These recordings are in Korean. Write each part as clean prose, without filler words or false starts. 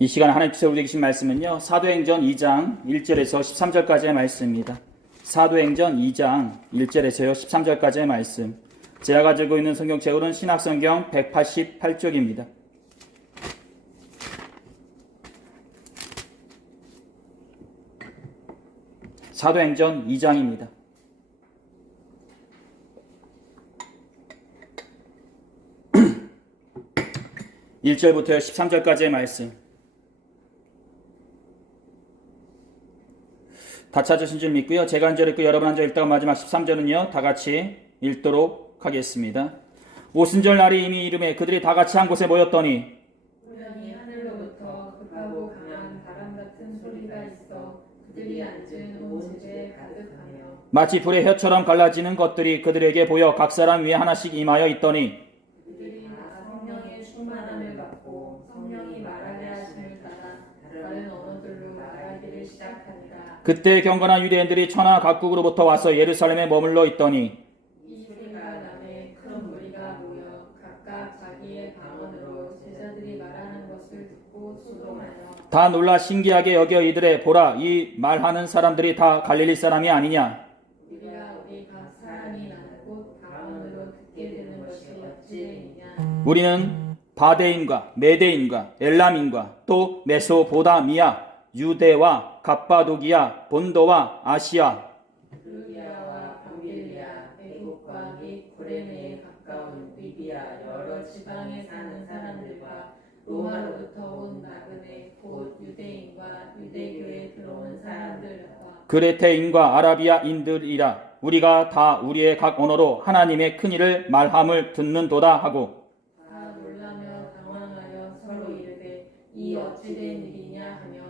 이 시간 하나님께서 우리에게 주신 말씀은요, 사도행전 2장 1절에서 13절까지의 말씀입니다. 사도행전 2장 1절에서요 13절까지의 말씀. 제가 가지고 있는 성경책으로는 신약성경 188쪽입니다. 사도행전 2장입니다. 1절부터 13절까지의 말씀. 다 찾으신 줄 믿고요. 제가 한 절 읽고 여러분 한 절 읽다가 마지막 13절은요. 다 같이 읽도록 하겠습니다. 오순절 날이 이미 이름에 그들이 다 같이 한 곳에 모였더니 우연히 하늘로부터 급하고 강한 바람 같은 소리가 있어 그들이 앉은 온 집에 가득하며 마치 불의 혀처럼 갈라지는 것들이 그들에게 보여 각 사람 위에 하나씩 임하여 있더니 그들이 다 성령의 충만함을 받고 성령이 말하게 하심을 따라 다른 언어들로 말하기를 시작하니라. 그때 경건한 유대인들이 천하 각국으로부터 와서 예루살렘에 머물러 있더니 이 소리가 남에 큰 무리가 모여 각각 자기의 방언으로 제자들이 말하는 것을 듣고 수동하여 다 놀라 신기하게 여겨 이들의 보라 이 말하는 사람들이 다 갈릴리 사람이 아니냐. 우리 각 사람이 나는 곧 방언으로 듣게 되는 것이 어찌이냐. 우리는 바데인과 메데인과 엘람인과 또 메소보다미아 유대와 갑바도기아 본도와 아시아 프루기아와 밤빌리아 애국과 및 구레네에 가까운 리비아 여러 지방에 사는 사람들과 로마로부터 온 나그네 곧 유대인과 유대교에 들어온 사람들과 그레테인과 아라비아인들이라 우리가 다 우리의 각 언어로 하나님의 큰 일을 말함을 듣는도다 하고 다 놀라며 당황하여 서로 이르되 이 어찌된 일이냐 하며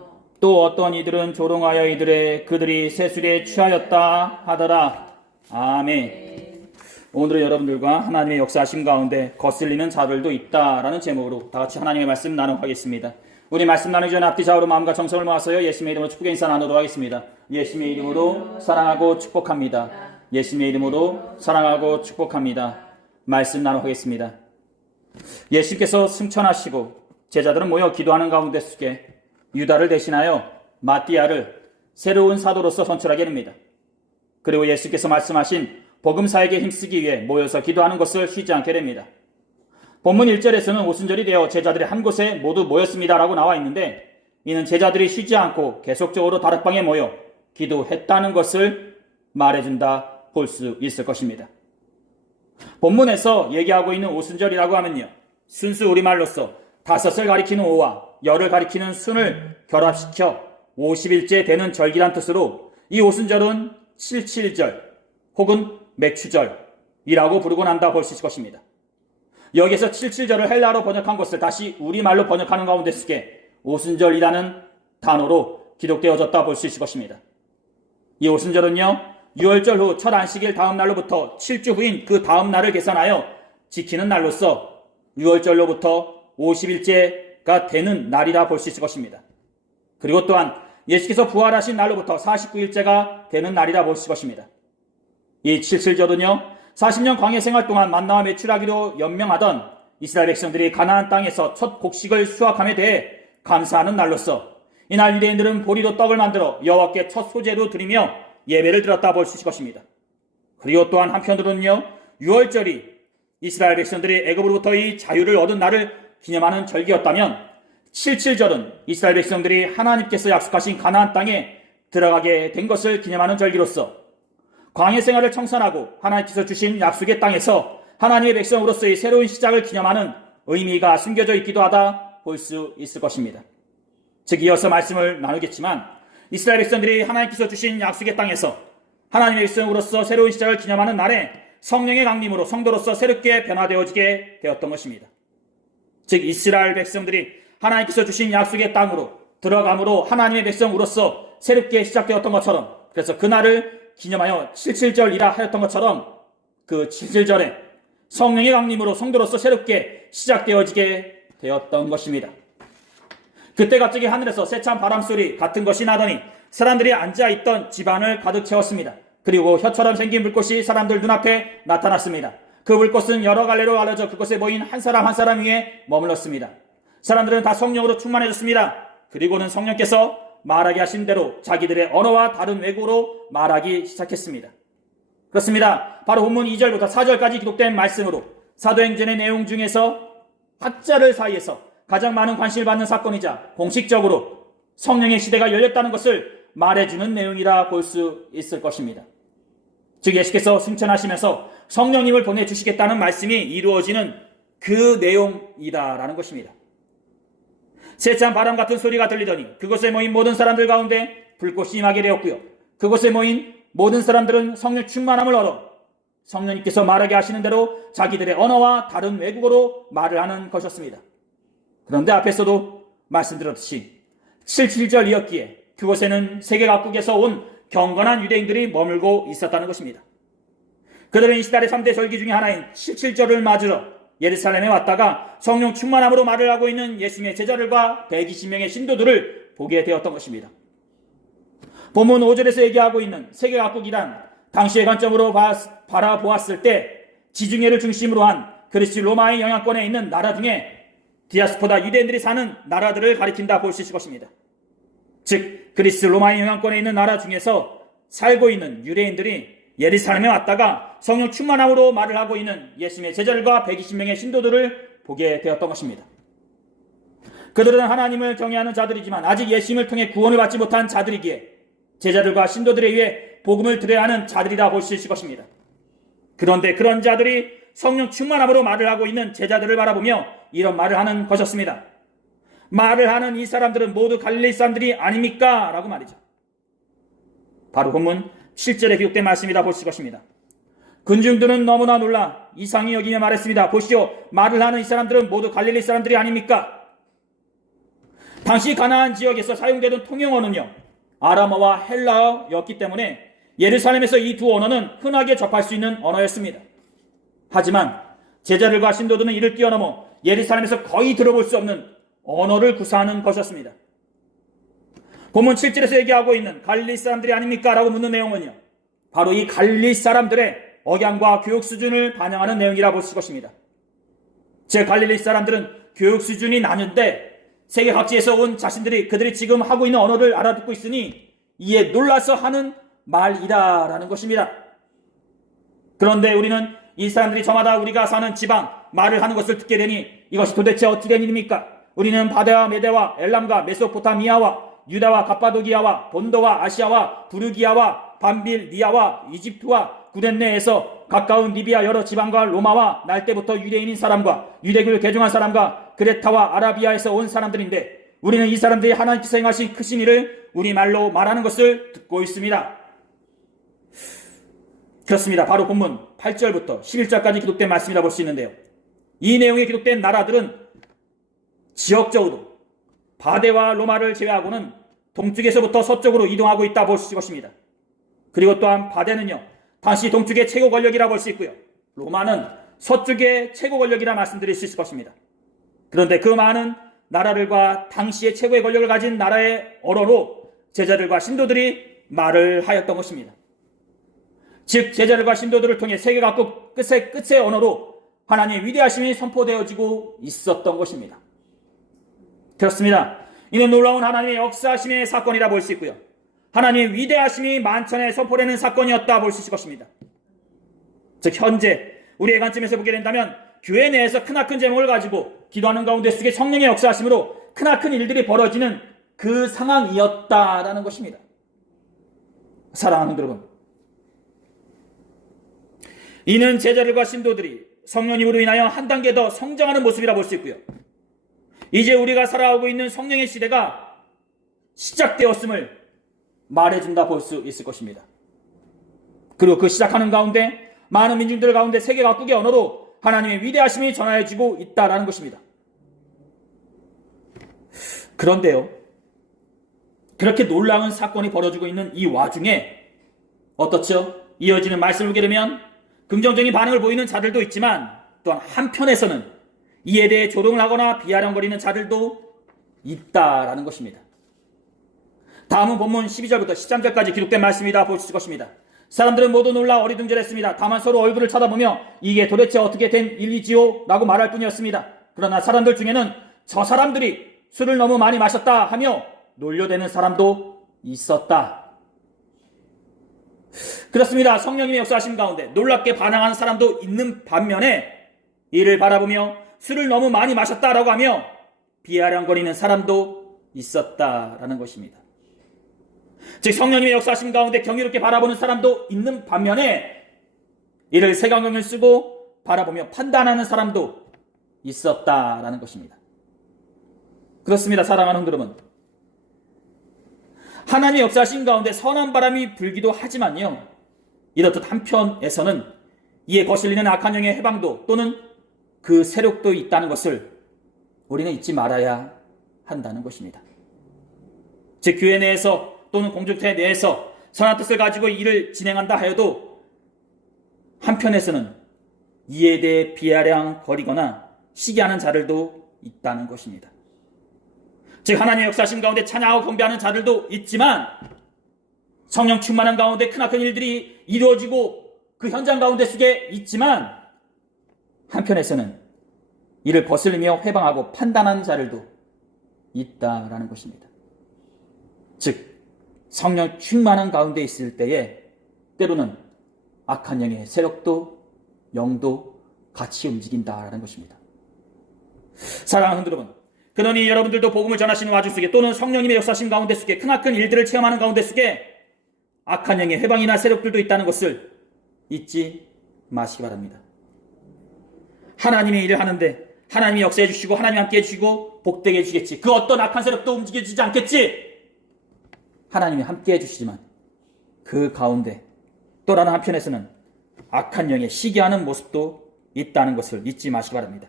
또 어떤 이들은 조롱하여 이들의 그들이 세술에 취하였다 하더라. 아멘. 오늘은 여러분들과 하나님의 역사하심 가운데 거슬리는 자들도 있다라는 제목으로 다 같이 하나님의 말씀 나누고 하겠습니다. 우리 말씀 나누기 전에 앞뒤 좌우로 마음과 정성을 모아서요 예수님의 이름으로 축복의 인사 나누도록 하겠습니다. 예수님의 이름으로 사랑하고 축복합니다. 예수님의 이름으로 사랑하고 축복합니다. 말씀 나누고 하겠습니다. 예수께서 승천하시고 제자들은 모여 기도하는 가운데 속에 유다를 대신하여 마띠아를 새로운 사도로서 선출하게 됩니다. 그리고 예수께서 말씀하신 복음사에게 힘쓰기 위해 모여서 기도하는 것을 쉬지 않게 됩니다. 본문 1절에서는 오순절이 되어 제자들이 한 곳에 모두 모였습니다라고 나와 있는데 이는 제자들이 쉬지 않고 계속적으로 다락방에 모여 기도했다는 것을 말해준다 볼 수 있을 것입니다. 본문에서 얘기하고 있는 오순절이라고 하면요 순수 우리말로서 다섯을 가리키는 오와 열을 가리키는 순을 결합시켜 50일째 되는 절기란 뜻으로 이 오순절은 칠칠절 혹은 맥추절이라고 부르곤 한다 볼 수 있을 것입니다. 여기서 칠칠절을 헬라어로 번역한 것을 다시 우리말로 번역하는 가운데 속에 오순절이라는 단어로 기록되어졌다 볼 수 있을 것입니다. 이 오순절은요 6월절 후 첫 안식일 다음 날로부터 7주 후인 그 다음 날을 계산하여 지키는 날로서 6월절로부터 50일째가 되는 날이라 볼 수 있을 것입니다. 그리고 또한 예수께서 부활하신 날로부터 49일째가 되는 날이라 볼 수 있을 것입니다. 이 칠칠절은요 40년 광야 생활 동안 만나와 매출하기로 연명하던 이스라엘 백성들이 가나안 땅에서 첫 곡식을 수확함에 대해 감사하는 날로서 이날 유대인들은 보리로 떡을 만들어 여호와께 첫 소제로 드리며 예배를 드렸다 볼 수 있을 것입니다. 그리고 또한 한편으로는요 6월절이 이스라엘 백성들이 애굽으로부터의 자유를 얻은 날을 기념하는 절기였다면 칠칠절은 이스라엘 백성들이 하나님께서 약속하신 가나안 땅에 들어가게 된 것을 기념하는 절기로서 광야 생활을 청산하고 하나님께서 주신 약속의 땅에서 하나님의 백성으로서의 새로운 시작을 기념하는 의미가 숨겨져 있기도 하다 볼 수 있을 것입니다. 즉 이어서 말씀을 나누겠지만 이스라엘 백성들이 하나님께서 주신 약속의 땅에서 하나님의 백성으로서 새로운 시작을 기념하는 날에 성령의 강림으로 성도로서 새롭게 변화되어지게 되었던 것입니다. 즉 이스라엘 백성들이 하나님께서 주신 약속의 땅으로 들어감으로 하나님의 백성으로서 새롭게 시작되었던 것처럼 그래서 그날을 기념하여 칠칠절이라 하였던 것처럼 그 칠칠절에 성령의 강림으로 성도로서 새롭게 시작되어지게 되었던 것입니다. 그때 갑자기 하늘에서 세찬 바람소리 같은 것이 나더니 사람들이 앉아있던 집안을 가득 채웠습니다. 그리고 혀처럼 생긴 불꽃이 사람들 눈앞에 나타났습니다. 그 불꽃은 여러 갈래로 갈라져 그곳에 모인 한 사람 한 사람 위에 머물렀습니다. 사람들은 다 성령으로 충만해졌습니다. 그리고는 성령께서 말하게 하신 대로 자기들의 언어와 다른 외국어로 말하기 시작했습니다. 그렇습니다. 바로 본문 2절부터 4절까지 기록된 말씀으로 사도행전의 내용 중에서 학자들 사이에서 가장 많은 관심을 받는 사건이자 공식적으로 성령의 시대가 열렸다는 것을 말해주는 내용이라 볼 수 있을 것입니다. 즉 예수께서 승천하시면서 성령님을 보내주시겠다는 말씀이 이루어지는 그 내용이다라는 것입니다. 세찬 바람 같은 소리가 들리더니 그곳에 모인 모든 사람들 가운데 불꽃이 임하게 되었고요. 그곳에 모인 모든 사람들은 성령 충만함을 얻어 성령님께서 말하게 하시는 대로 자기들의 언어와 다른 외국어로 말을 하는 것이었습니다. 그런데 앞에서도 말씀드렸듯이 77절이었기에 그곳에는 세계 각국에서 온 경건한 유대인들이 머물고 있었다는 것입니다. 그들은 이스라엘의 3대 절기 중에 하나인 77절을 맞으러 예루살렘에 왔다가 성령 충만함으로 말을 하고 있는 예수님의 제자들과 120명의 신도들을 보게 되었던 것입니다. 본문 5절에서 얘기하고 있는 세계 각국이란 당시의 관점으로 바라보았을 때 지중해를 중심으로 한 그리스 로마의 영향권에 있는 나라 중에 디아스포다 유대인들이 사는 나라들을 가리킨다 볼 수 있을 것입니다. 즉 그리스 로마의 영향권에 있는 나라 중에서 살고 있는 유대인들이 예루살렘에 왔다가 성령 충만함으로 말을 하고 있는 예수님의 제자들과 120명의 신도들을 보게 되었던 것입니다. 그들은 하나님을 경외하는 자들이지만 아직 예수님을 통해 구원을 받지 못한 자들이기에 제자들과 신도들에 의해 복음을 들어야 하는 자들이라 볼 수 있을 것입니다. 그런데 그런 자들이 성령 충만함으로 말을 하고 있는 제자들을 바라보며 이런 말을 하는 것이었습니다. 말을 하는 이 사람들은 모두 갈릴리 사람들이 아닙니까? 라고 말이죠. 바로 본문 7절에 기록된 말씀이라 볼 수 있을 것입니다. 군중들은 너무나 놀라 이상히 여기며 말했습니다. 보시오, 말을 하는 이 사람들은 모두 갈릴리 사람들이 아닙니까? 당시 가나안 지역에서 사용되던 통용어는요, 아람어와 헬라어였기 때문에 예루살렘에서 이 두 언어는 흔하게 접할 수 있는 언어였습니다. 하지만 제자들과 신도들은 이를 뛰어넘어 예루살렘에서 거의 들어볼 수 없는 언어를 구사하는 것이었습니다. 본문 7절에서 얘기하고 있는 갈릴리 사람들이 아닙니까? 라고 묻는 내용은요, 바로 이 갈릴리 사람들의 억양과 교육 수준을 반영하는 내용이라 볼 수 있을 것입니다. 즉 갈릴리 사람들은 교육 수준이 낮은데 세계 각지에서 온 자신들이 그들이 지금 하고 있는 언어를 알아듣고 있으니 이에 놀라서 하는 말이다라는 것입니다. 그런데 우리는 이 사람들이 저마다 우리가 사는 지방 말을 하는 것을 듣게 되니 이것이 도대체 어떻게 된 일입니까? 우리는 바데와 메데와 엘람과 메소포타미아와 유다와 갑바도기아와 본도와 아시아와 부르기아와 밤빌, 니아와 이집트와 구덴네에서 가까운 리비아 여러 지방과 로마와 날 때부터 유대인인 사람과 유대교를 개종한 사람과 그레타와 아라비아에서 온 사람들인데 우리는 이 사람들이 하나님께서 행하신 크신 일을 우리말로 말하는 것을 듣고 있습니다. 그렇습니다. 바로 본문 8절부터 11절까지 기록된 말씀이라 볼 수 있는데요. 이 내용에 기록된 나라들은 지역적으로 바데와 로마를 제외하고는 동쪽에서부터 서쪽으로 이동하고 있다 볼 수 있을 것입니다. 그리고 또한 바데는요, 당시 동쪽의 최고 권력이라 볼 수 있고요, 로마는 서쪽의 최고 권력이라 말씀드릴 수 있을 것입니다. 그런데 그 많은 나라들과 당시의 최고의 권력을 가진 나라의 언어로 제자들과 신도들이 말을 하였던 것입니다. 즉 제자들과 신도들을 통해 세계 각국 끝의 언어로 하나님의 위대하심이 선포되어지고 있었던 것입니다. 그렇습니다. 이는 놀라운 하나님의 역사하심의 사건이라 볼 수 있고요, 하나님의 위대하심이 만천에 선포되는 사건이었다 볼 수 있을 것입니다. 즉 현재 우리의 관점에서 보게 된다면 교회 내에서 크나큰 제목을 가지고 기도하는 가운데 속에 성령의 역사하심으로 크나큰 일들이 벌어지는 그 상황이었다라는 것입니다. 사랑하는 여러분, 이는 제자들과 신도들이 성령님으로 인하여 한 단계 더 성장하는 모습이라 볼 수 있고요, 이제 우리가 살아오고 있는 성령의 시대가 시작되었음을 말해준다 볼 수 있을 것입니다. 그리고 그 시작하는 가운데 많은 민중들 가운데 세계 각국의 언어로 하나님의 위대하심이 전하여지고 있다라는 것입니다. 그런데요, 그렇게 놀라운 사건이 벌어지고 있는 이 와중에 어떻죠? 이어지는 말씀을 보게 되면 긍정적인 반응을 보이는 자들도 있지만 또한 한편에서는 이에 대해 조롱을 하거나 비아냥거리는 자들도 있다라는 것입니다. 다음은 본문 12절부터 13절까지 기록된 말씀이다 볼 수 있을 것입니다. 사람들은 모두 놀라 어리둥절했습니다. 다만 서로 얼굴을 쳐다보며 이게 도대체 어떻게 된 일이지요? 라고 말할 뿐이었습니다. 그러나 사람들 중에는 저 사람들이 술을 너무 많이 마셨다 하며 놀려대는 사람도 있었다. 그렇습니다. 성령님의 역사하심 가운데 놀랍게 반항하는 사람도 있는 반면에 이를 바라보며 술을 너무 많이 마셨다라고 하며 비아냥거리는 사람도 있었다라는 것입니다. 즉 성령님의 역사하심 가운데 경이롭게 바라보는 사람도 있는 반면에 이를 색안경을 쓰고 바라보며 판단하는 사람도 있었다라는 것입니다. 그렇습니다. 사랑하는 여러분, 하나님의 역사하신 가운데 선한 바람이 불기도 하지만요, 이렇듯 한편에서는 이에 거슬리는 악한 영의 해방도 또는 그 세력도 있다는 것을 우리는 잊지 말아야 한다는 것입니다. 즉 교회 내에서 또는 공동체 내에서 선한 뜻을 가지고 일을 진행한다 하여도 한편에서는 이에 대해 비아냥거리거나 시기하는 자들도 있다는 것입니다. 즉 하나님의 역사하심 가운데 찬양하고 경배하는 자들도 있지만 성령 충만한 가운데 크나큰 일들이 이루어지고 그 현장 가운데 속에 있지만 한편에서는 이를 거슬리며 회방하고 판단하는 자들도 있다라는 것입니다. 즉 성령 충만한 가운데 있을 때에 때로는 악한 영의 세력도 영도 같이 움직인다라는 것입니다. 사랑하는 여러분, 그러니 여러분들도 복음을 전하시는 와중 속에 또는 성령님의 역사심 가운데 속에 크나큰 일들을 체험하는 가운데 속에 악한 영의 해방이나 세력들도 있다는 것을 잊지 마시기 바랍니다. 하나님의 일을 하는데 하나님이 역사해 주시고 하나님이 함께 해주시고 복되게 해주시겠지. 그 어떤 악한 세력도 움직여지지 않겠지. 하나님이 함께 해주시지만 그 가운데 또 다른 한편에서는 악한 영의 시기하는 모습도 있다는 것을 잊지 마시기 바랍니다.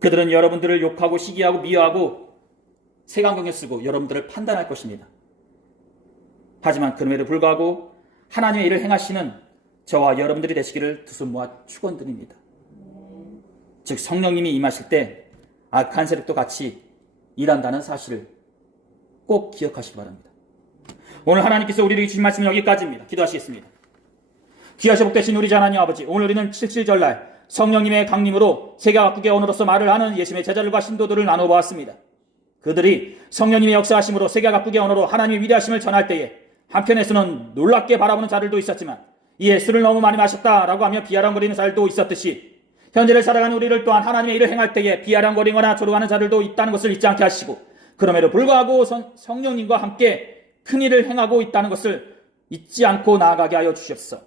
그들은 여러분들을 욕하고 시기하고 미워하고 색안경을 쓰고 여러분들을 판단할 것입니다. 하지만 그럼에도 불구하고 하나님의 일을 행하시는 저와 여러분들이 되시기를 두 손 모아 축원드립니다. 즉 성령님이 임하실 때 악한 세력도 같이 일한다는 사실을 꼭 기억하시기 바랍니다. 오늘 하나님께서 우리에게 주신 말씀은 여기까지입니다. 기도하시겠습니다. 귀하시 복되신 우리 하나님 아버지, 오늘 우리는 77절날 성령님의 강림으로 세계가 바꾸게 언어로서 말을 하는 예수님의 제자들과 신도들을 나눠보았습니다. 그들이 성령님의 역사하심으로 세계가 바꾸게 언어로 하나님의 위대하심을 전할 때에 한편에서는 놀랍게 바라보는 자들도 있었지만 이에 술을 너무 많이 마셨다라고 하며 비아냥거리는 자들도 있었듯이 현재를 살아가는 우리를 또한 하나님의 일을 행할 때에 비아냥거리거나 조롱하는 자들도 있다는 것을 잊지 않게 하시고 그럼에도 불구하고 성령님과 함께 큰 일을 행하고 있다는 것을 잊지 않고 나아가게 하여 주시옵소서.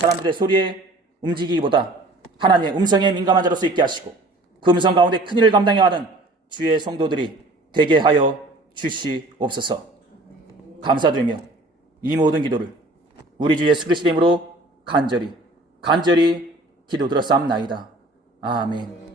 사람들의 소리에 움직이기보다 하나님의 음성에 민감한 자로 서 있게 하시고 그 음성 가운데 큰 일을 감당해야 하는 주의 성도들이 되게 하여 주시옵소서. 감사드리며 이 모든 기도를 우리 주 예수 그리스도의 이름으로 간절히 기도 들었사옵나이다. 아멘.